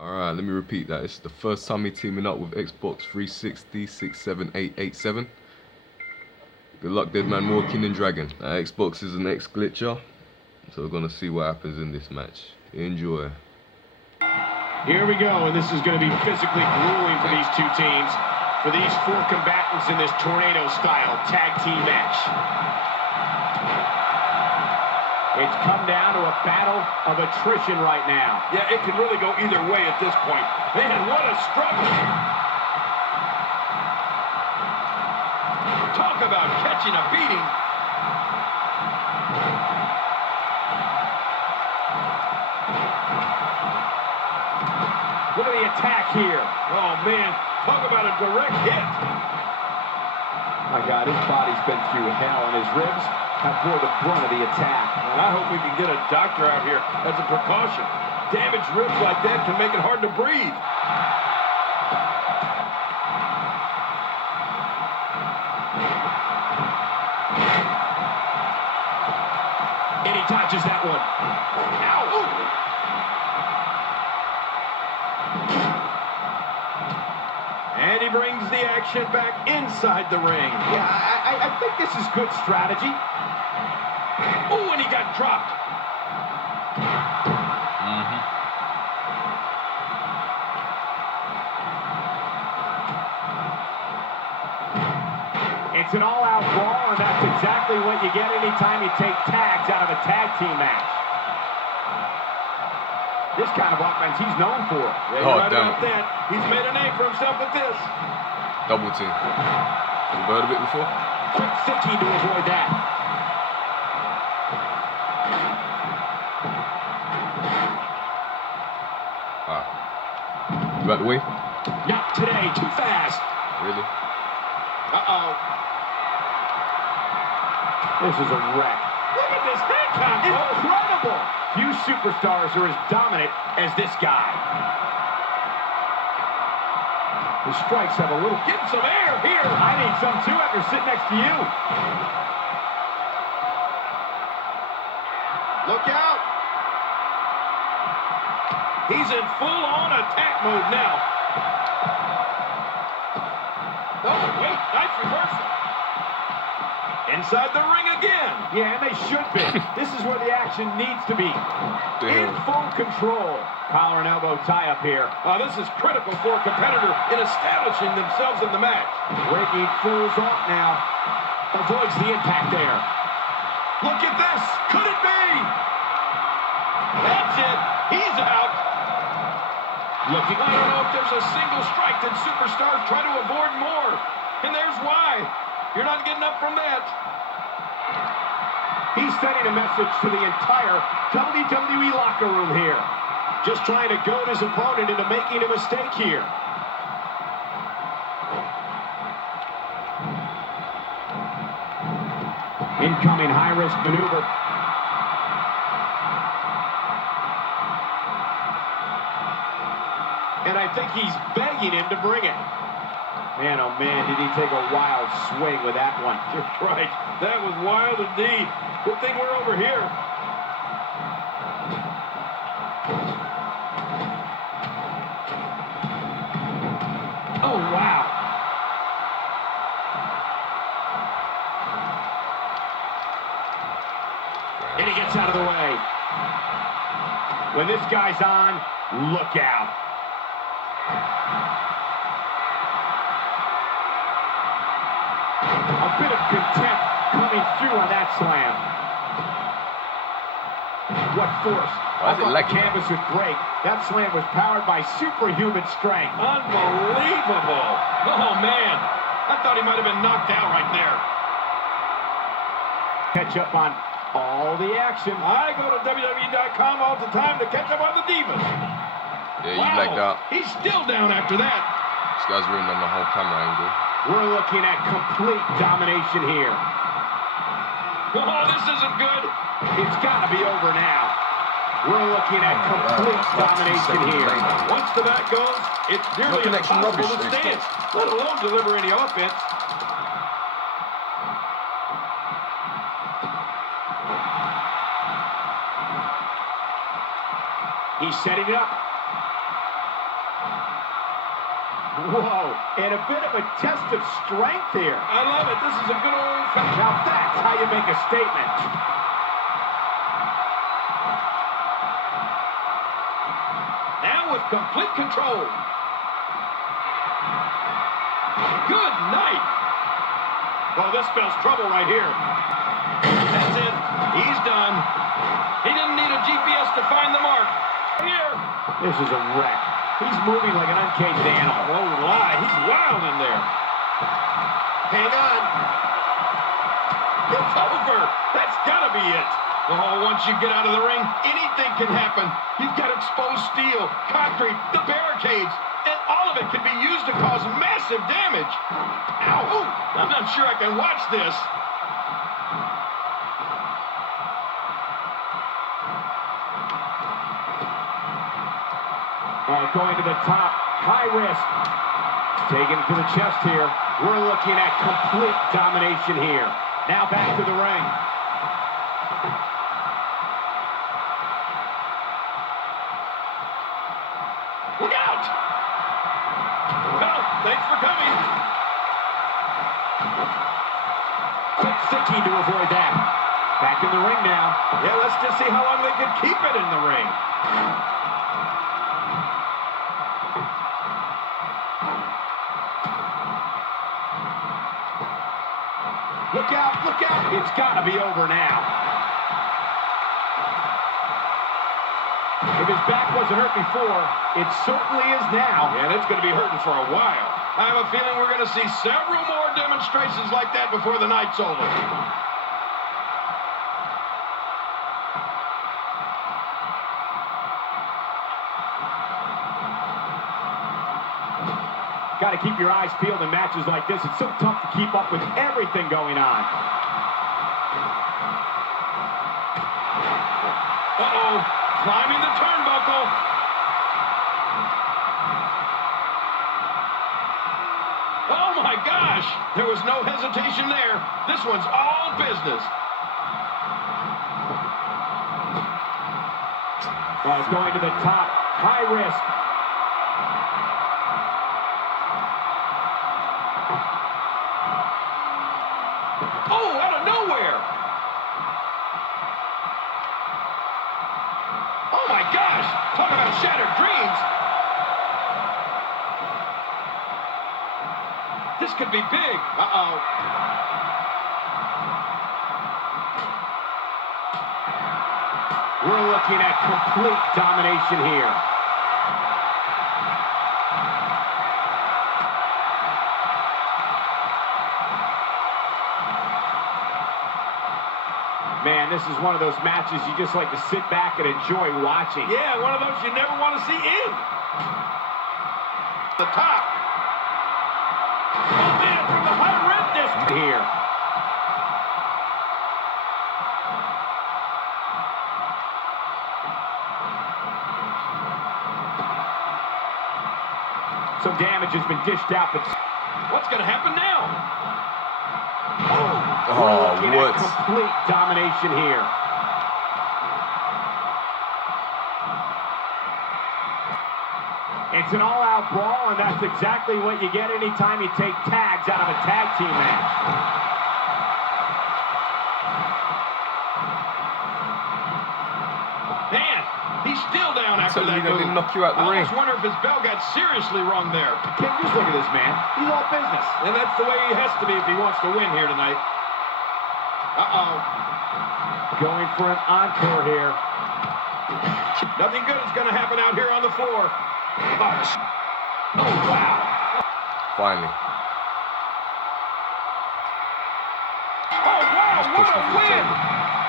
Alright, let me repeat that. It's the first time me teaming up with Xbox 360 67887. Good luck, dead man walking and dragon. Xbox is an ex-glitcher, so we're gonna see what happens in this match. Enjoy. Here we go, and this is going to be physically grueling for these two teams. For these four combatants in this tornado-style tag team match. It's come down to a battle of attrition right now. Yeah, it can really go either way at this point. Man, what a struggle. Talk about catching a beating. Look at the attack here. Oh, man, talk about a direct hit. My God, his body's been through hell, and his ribs have bore the brunt of the attack. And I hope we can get a doctor out here as a precaution. Damaged ribs like that can make it hard to breathe. And he touches that one. Ow! And he brings the action back inside the ring. Yeah, I think this is good strategy. Oh, and he got dropped. It's an all-out brawl, and that's exactly what you get anytime you take tags out of a tag team match. This kind of offense he's known for. Yeah, you're right about that. He's made a name for himself with this. Double team. You've heard of it before? Quick thinking to avoid that. You out the way? Not today, too fast. Really? Uh-oh. This is a wreck. Look at this head count. Incredible. Few superstars are as dominant as this guy. The strikes have a little... Get some air here. I need some too after sitting next to you. Look out. He's in full-on attack mode now. Oh, wait, nice reversal. Inside the ring again. Yeah, and they should be. This is where the action needs to be. In full control. Collar and elbow tie up here. This is critical for a competitor in establishing themselves in the match. Breaking fools off now. Avoids the impact there. Look at this. Could it be? That's it. He's out. Looking. I don't know if there's a single strike that superstars try to avoid more. And there's why. You're not getting up from that. He's sending a message to the entire WWE locker room here. Just trying to goad his opponent into making a mistake here. Incoming high-risk maneuver. And I think he's begging him to bring it. Man, oh man, did he take a wild swing with that one. You're right. That was wild indeed. Good thing we're over here. Oh, wow. And he gets out of the way. When this guy's on, look out. A bit of contempt coming through on that slam. What force. I thought the canvas would break. That slam was powered by superhuman strength. Unbelievable. Oh, man. I thought he might have been knocked out right there. Catch up on all the action. I go to WWE.com all the time to catch up on the Divas. Yeah, you blacked out. He's still down after that. This guy's ruined on the whole camera angle. We're looking at complete domination here. Oh, this isn't good. It's got to be over now. We're looking at complete domination here. Once the back goes, it's nearly impossible to stand, let alone deliver any offense. He's setting it up. Whoa, and a bit of a test of strength here. I love it. This is a good old fashioned. Now that's how you make a statement. Now with complete control. Good night. Oh, this spells trouble right here. That's it. He's done. He didn't need a GPS to find the mark. Here. This is a wreck. He's moving like an uncaged animal. Oh, my. He's wild in there. Hang on. It's over. That's got to be it. Oh, once you get out of the ring, anything can happen. You've got exposed steel, concrete, the barricades, and all of it can be used to cause massive damage. Ow! Ooh, I'm not sure I can watch this. Going to the top, high risk. Taking it to the chest here. We're looking at complete domination here. Now back to the ring. Look out! Well, thanks for coming. Quick thinking to avoid that. Back in the ring now. Yeah, let's just see how long they can keep it in the ring. Look out, look out. It's got to be over now. If his back wasn't hurt before, it certainly is now. And it's going to be hurting for a while. I have a feeling we're going to see several more demonstrations like that before the night's over. Got to keep your eyes peeled in matches like this. It's so tough to keep up with everything going on. Uh-oh, climbing the turnbuckle. Oh my gosh, there was no hesitation there. This one's all business. Going to the top, high risk. Oh, out of nowhere! Oh my gosh! Talk about shattered dreams! This could be big. Uh-oh. We're looking at complete domination here. Man, this is one of those matches you just like to sit back and enjoy watching. Yeah, one of those you never want to see end. The top. Oh, man, from the high red disc Here. Some damage has been dished out, but what's going to happen now? we're looking at complete domination here. It's an all-out brawl, and that's exactly what you get anytime you take tags out of a tag team match. Man, he's still down after that move. Didn't knock you out the ring. I almost wonder if his bell got seriously wrong there. Kim, just look at this man. He's all business. And that's the way he has to be if he wants to win here tonight. Uh-oh. Going for an encore here. Nothing good is going to happen out here on the floor. Oh, wow. Finally. Oh, wow, Let's what push a him to the win. table.